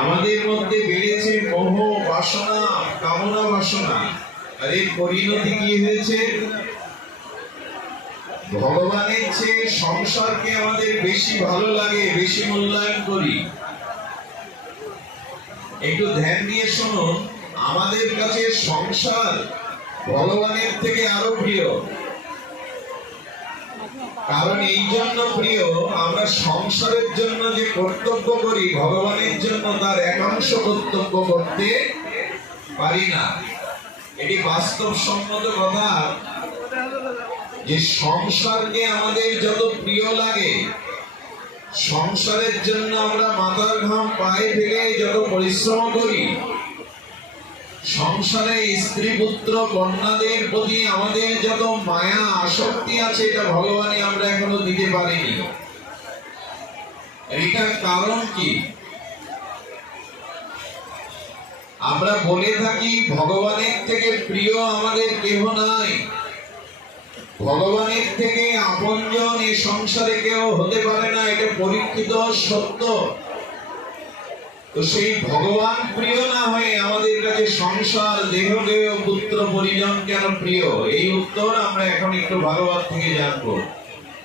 আমাদের মধ্যে বেড়েছে মোহ বাসনা, কামনা বাসনা, আর এর পরিণতি কি হয়েছে? ভগবানের চেয়ে সংসারকে আমাদের বেশি ভালো লাগে, বেশি মূল্যায়ন করি। একটু ধ্যান দিয়ে শুনুন, আমাদের কাছে সংসার ভগবানের থেকে আরো প্রিয়। কারণ এই জন্য প্রিয়, আমরা সংসারের জন্য যে কর্তব্য করি, ভগবানের জন্য তার একাংশ কর্তব্য করতে পারি না। এটি বাস্তবসম্মত কথা যে সংসারকে আমাদের যত প্রিয় লাগে, সংসারের জন্য আমরা মাথার ঘাম পায়ে ফেলে যত পরিশ্রম করি, সংসারে স্ত্রী পুত্র কন্যাদের প্রতি আমাদের যত মায়া আসক্তি আছে, এটা ভগবানই আমরা এখনো দিতে পারিনি। এটার কারণ কি? আমরা বলে থাকি ভগবানের থেকে প্রিয় আমাদের কেহ নাই, ভগবানের থেকে আপনজন এই সংসারে কেউ হতে পারে না, এটা পরীক্ষিত সত্য। তো সেই ভগবান প্রিয় না হয়ে আমাদের কাছে সংসার, দেহগেয়, পুত্র পরিজন কেন প্রিয়? এই উত্তর আমরা এখন একটু ভাগবত থেকে জানবো।